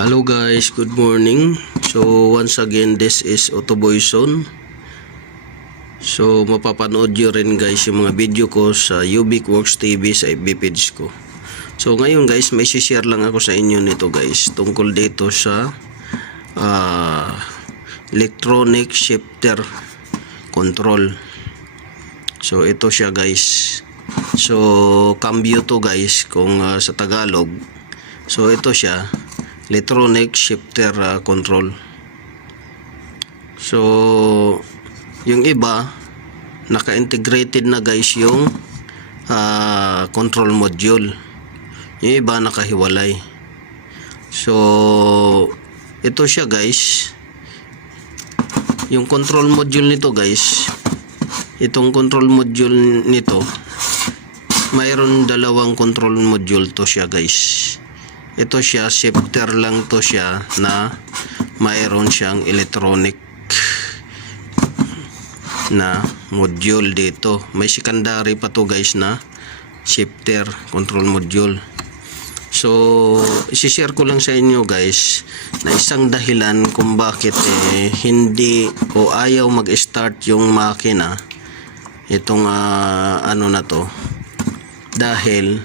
Hello guys, good morning. So once again, this is Autoboyson. So mapapanood nyo rin guys yung mga video ko sa Ubiq Works TV sa FB page ko. So ngayon guys, may share lang ako sa inyo nito guys, tungkol dito sa electronic shifter control. So ito siya guys. So cambio to guys kung sa Tagalog. So ito siya, electronic shifter control. So yung iba naka-integrated na guys yung control module, yung iba nakahiwalay. So ito siya guys, yung control module nito guys, itong control module nito, mayroon dalawang control module to siya guys. Ito siya, shifter lang to siya na mayroon siyang electronic na module dito. May secondary pa to guys na shifter control module. So isi-share ko lang sa inyo guys na isang dahilan kung bakit hindi o ayaw mag-start yung makina itong ano na to, dahil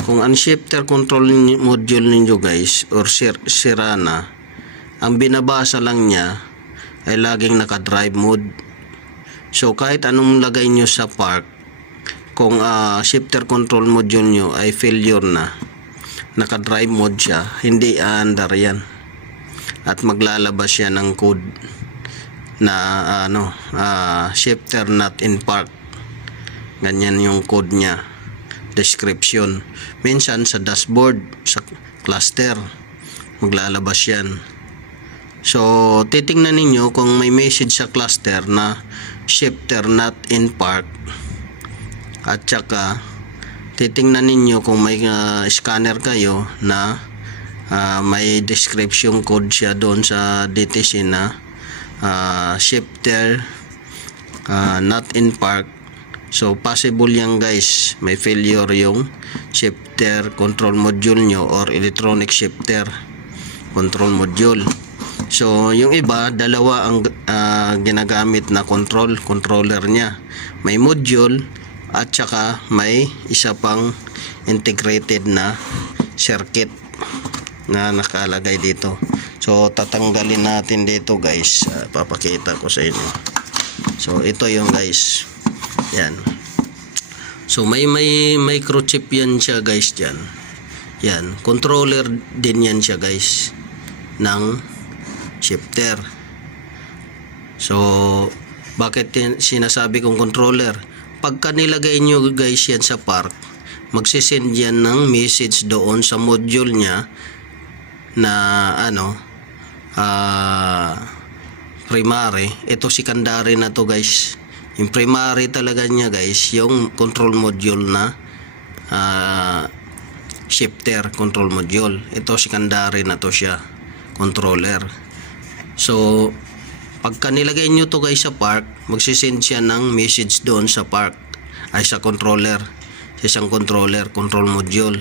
kung ang shifter control module ninyo guys or sira na, ang binabasa lang niya ay laging naka-drive mode. So kahit anong lagay nyo sa park, kung shifter control module nyo ay failure na, naka-drive mode siya, hindi aandar yan at maglalabas siya ng code na shifter not in park. Ganyan yung code niya, description. Minsan sa dashboard, sa cluster, maglalabas yan. So titingnan ninyo kung may message sa cluster na shifter not in park, at saka titingnan ninyo kung may scanner kayo na may description code siya doon sa DTC na shifter not in park. So possible yan guys, may failure yung shifter control module nyo or electronic shifter control module. So yung iba, dalawa ang ginagamit na controller nya. May module at saka may isa pang integrated na circuit na nakalagay dito. So tatanggalin natin dito guys, papakita ko sa inyo. So ito yung guys, yan. So may microchip yan siya guys dyan. Yan, controller din yan siya guys ng shifter. So bakit sinasabi kong controller? Pagka nilagay nyo guys yan sa park, magsisend yan ng message doon sa module nya na primary. Ito secondary na to guys. Yung primary talaga niya guys, yung control module na shifter control module. Ito secondary na to siya, controller. So pagka nilagay nyo to guys sa park, magsisend siya ng message doon sa park, ay sa controller, sa isang controller, control module.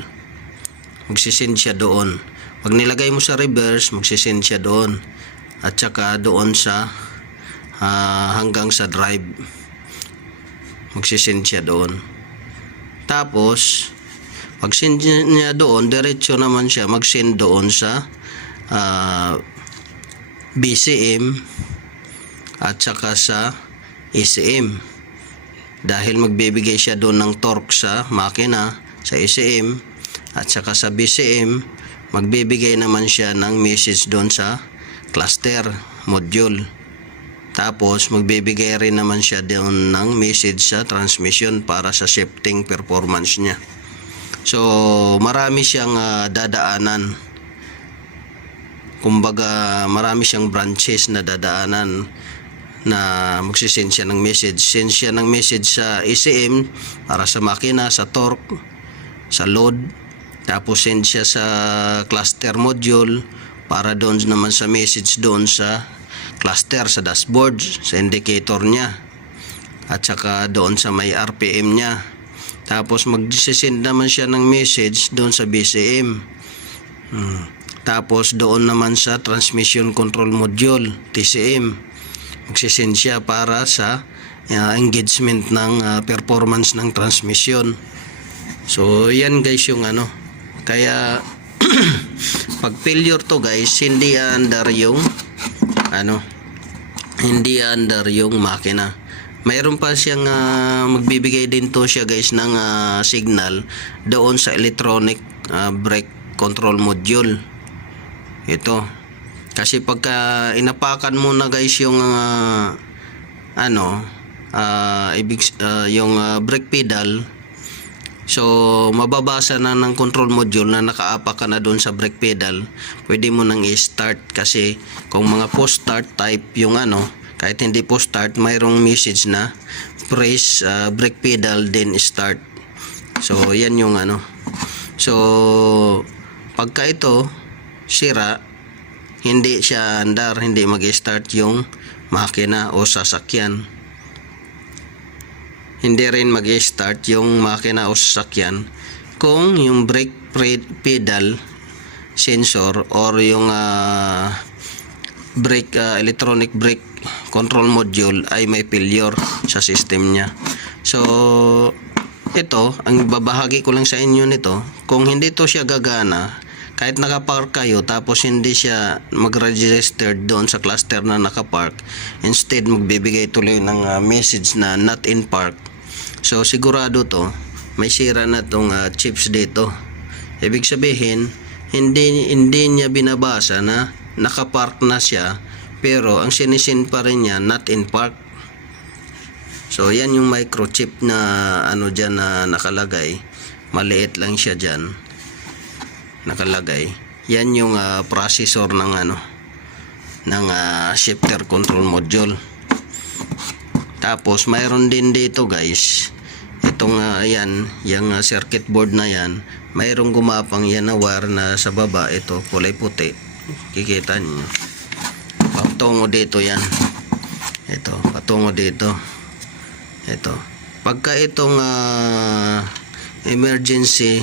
Magsisend siya doon. Pag nilagay mo sa reverse, magsisend siya doon, at saka doon sa hanggang sa drive, magsisend siya doon. Tapos pag send niya doon, diretso naman siya mag-send doon sa BCM at saka sa ECM, dahil magbibigay siya doon ng torque sa makina sa ECM, at saka sa BCM magbibigay naman siya ng message doon sa cluster module. Tapos magbibigay rin naman siya doon ng message sa transmission para sa shifting performance niya. So marami siyang dadaanan. Kumbaga marami siyang branches na dadaanan na magsisend siya ng message. Send siya ng message sa ECM para sa makina, sa torque, sa load. Tapos send siya sa cluster module para doon naman sa message doon sa cluster, sa dashboard, sa indicator niya, at saka doon sa may RPM niya. Tapos mag-send naman siya ng message doon sa BCM. Tapos doon naman sa Transmission Control Module, TCM, magsisend siya para sa engagement ng performance ng transmission. So yan guys yung ano. Kaya pag failure to guys, hindi under yung hindi under yung makina. Mayroon pa siyang magbibigay din to siya guys ng signal doon sa electronic brake control module. Ito. Kasi pagka inapakan mo na guys yung yung brake pedal, so mababasa na ng control module na nakaapak ka na doon sa brake pedal, pwede mo nang i-start. Kasi kung mga post start type yung kahit hindi post start, mayroong message na press brake pedal then start. So yan yung so pagka ito sira, hindi siya andar, hindi mag-start yung makina o sasakyan. Hindi rin mag-start yung makina o sasakyan kung yung brake pedal sensor or yung electronic brake control module ay may failure sa system niya. So ito, ang babahagi ko lang sa inyo nito, kung hindi to siya gagana, kahit nakapark kayo tapos hindi siya mag-register doon sa cluster na nakapark, instead magbibigay tuloy ng message na not in park, so sigurado to may sira na tong chips dito. Ibig sabihin hindi niya binabasa na nakapark na siya, pero ang sinisin pa rin niya not in park. So yan yung microchip na dyan na nakalagay, maliit lang siya dyan nakalagay. Yan yung processor ng shifter control module. Tapos mayroon din dito guys, itong yan, yung circuit board na yan, mayroong gumapang yan na wire na sa baba. Ito kulay puti, kikita niyo patungo dito yan. Ito patungo dito. Ito pagka itong emergency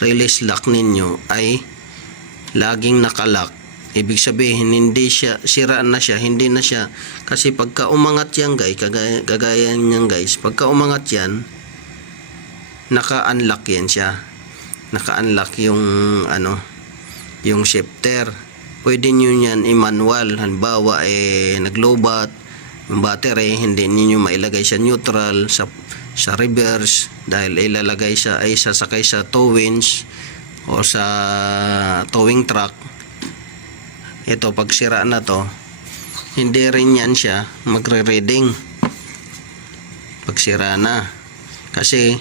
release lock ninyo ay laging nakalock, ibig sabihin hindi siya, sira na siya, hindi na siya. Kasi pagka umangat yan guys, kagaya niyan guys, pagka umangat yan, naka-unlock yan siya, naka-unlock yung yung shifter. Pwede nyo yan i-manual. Halimbawa nag-lowbat yung battery, hindi niyo mailagay sa neutral, sa reverse, dahil ilalagay siya ay sasakay sa tow winch o sa towing truck. Ito pag sira na to, hindi rin yan siya magre-reading pag sira na. Kasi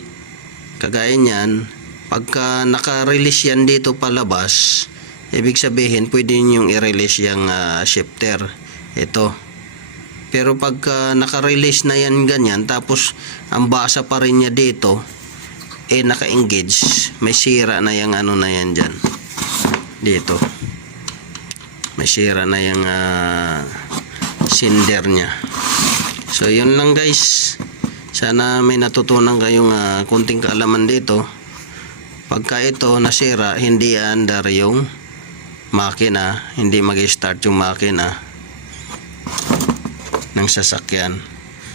kagaya niyan, pagka naka-release yan dito palabas, ibig sabihin pwede ninyong i-release yung shifter. Ito. Pero pagka naka-release na yan ganyan, tapos ang basa pa rin niya dito, naka-engage, may sira na yung na yan dyan. Dito. May sira na yung sender niya. So yun lang guys. Sana may natutunan kayong konting kaalaman dito. Pagka ito nasira, hindi andar yung makina, hindi mag-start yung makina ng sasakyan.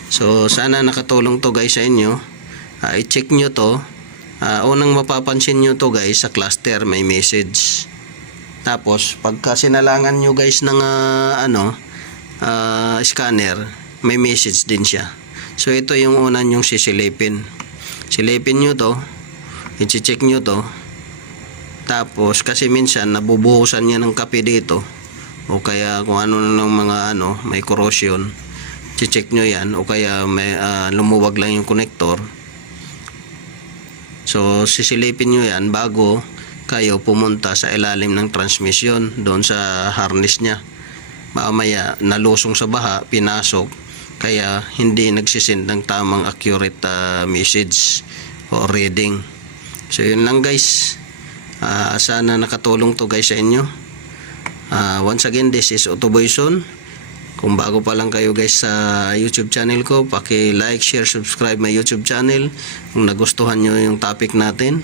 So sana nakatulong to guys sa inyo. I-check nyo to. Unang mapapansin nyo to guys, sa cluster may message. Tapos pagka sinalangan nyo guys ng scanner, may message din siya. So ito yung una nyong sisilipin. Silipin nyo to, i-check nyo to. Tapos kasi minsan nabubuhusan niya ng kape dito, o kaya kung ano ng mga may corrosion, i-check nyo yan. O kaya may lumuwag lang yung connector. So sisilipin nyo yan bago kayo pumunta sa ilalim ng transmission, doon sa harness niya. Mamaya nalusong sa baha, pinasok, kaya hindi nagsisend ng tamang accurate message o reading. So yun lang guys. Sana nakatulong to guys sa inyo. Once again, this is Otoboyson. Kung bago pa lang kayo guys sa YouTube channel ko, paki-like, share, subscribe my YouTube channel kung nagustuhan nyo yung topic natin.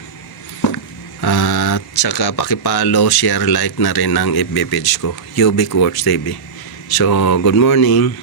At saka pakipollow, share, like na rin ang FB page ko, Ubic Works TV. So, good morning.